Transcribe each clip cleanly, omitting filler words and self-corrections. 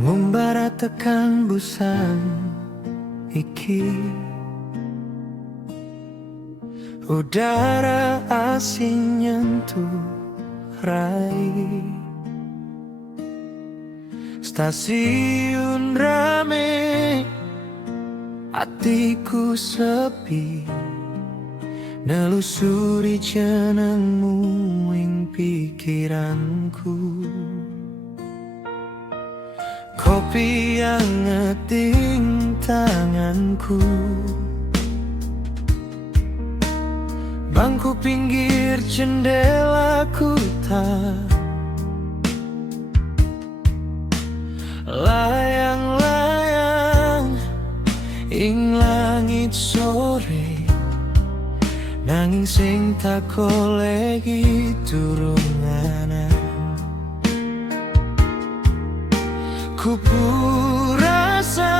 Ngumbara tekan busan iki, udara asing nyentuh rai. Stasiun rame, atiku sepi, nelusuri jenengmu ing pikiranku. Kopi yang ngeting tanganku, bangku pinggir jendelaku tak layang-layang ing langit sore, nanging sing tak goleki durung ana. Ku purasa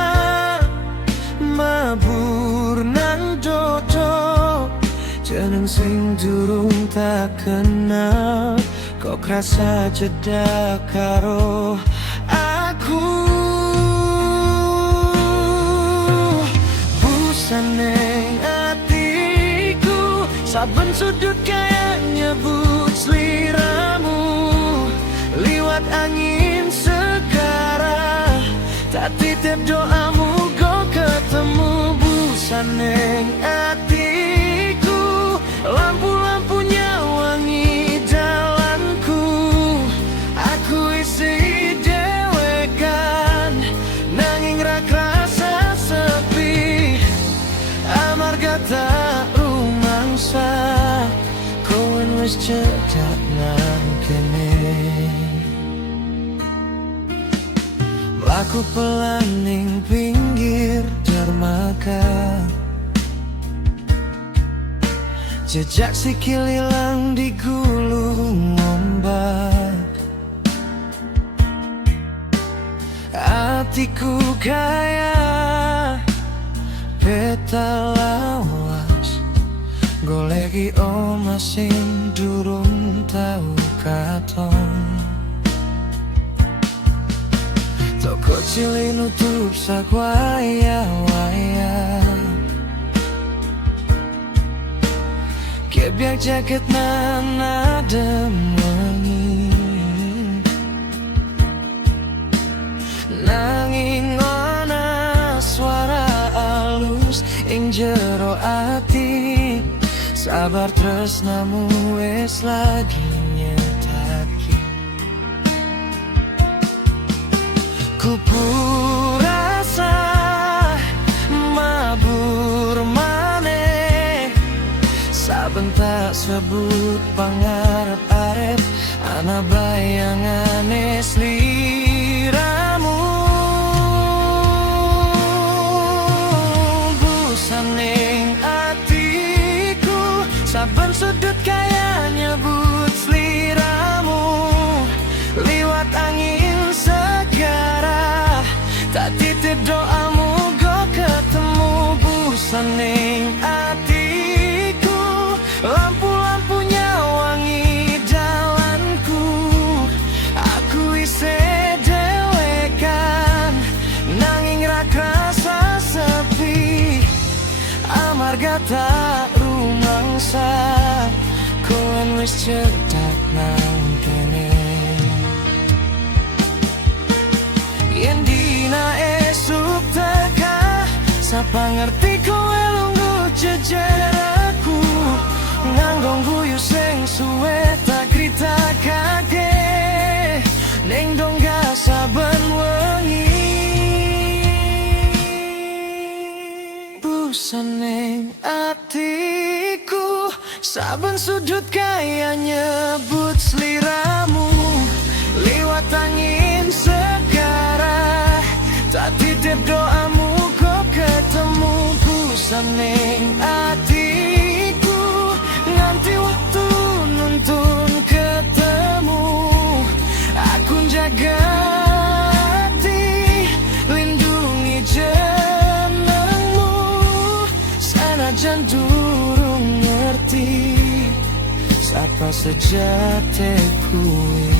mabur nang dodo, jeneng sing durung tak kenal, kok krasa jeda karo aku. Busan neng atiku, saben sudut kaya nyebut sliramu. Liwat angin segara, tak titip doamu kau ketemu. Busan neng atiku, lampu-lampunya wangi dalanku. Aku isi dewekan, nanging ra krasa sepi. Amarga tak rumangsa, kowe wis cedak nang kene. Aku pelan ning pinggir dermaga, jejak sikil hilang di gulung ombak. Hatiku kaya peta lawas, goleki omah sing durung tau katon. Toko cilik nutup sak waya-waya, kebiak jaket nan adem wangi. Nanging ana suara alus ing jero ati, sabar tresnamu wis lagi nyetaki. Ku purasa mabur maneh, saben tak sebut pangarep-arep, ana bayangane sliramu. Busan ning atiku, saben sudut kaya nyebut sliramu. Liwat angin segara, tak titip doamu kau ketemu. Busan ning atiku, lampu-lampunya wangi dalanku. Aku isi dewekan, nanging ra krasa sepi. Amarga tak rumangsa, kowe wis cedak nang kene. Yen dina esuk teka, sapa ngerti kowe lungguh jejer aku. Nganggo guyu sing suwe tak kritakake, ning dongga saben wengi. Busan ning atiku, saben sudut kaya nyebut sliramu. Liwat angin segara, tak titip doamu kau ketemu. Busan ning atiku, nganti waktu nuntun ketemu. Aku jaga hati, lindungi jenengmu, sanajan durung ngerti sapa sejati kuwi.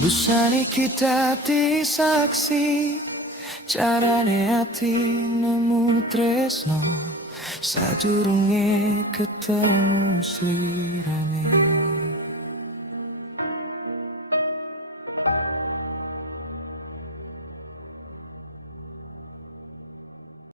Busani kita ti saksi carane ati nemu tresno sadurunge ketemu slirane.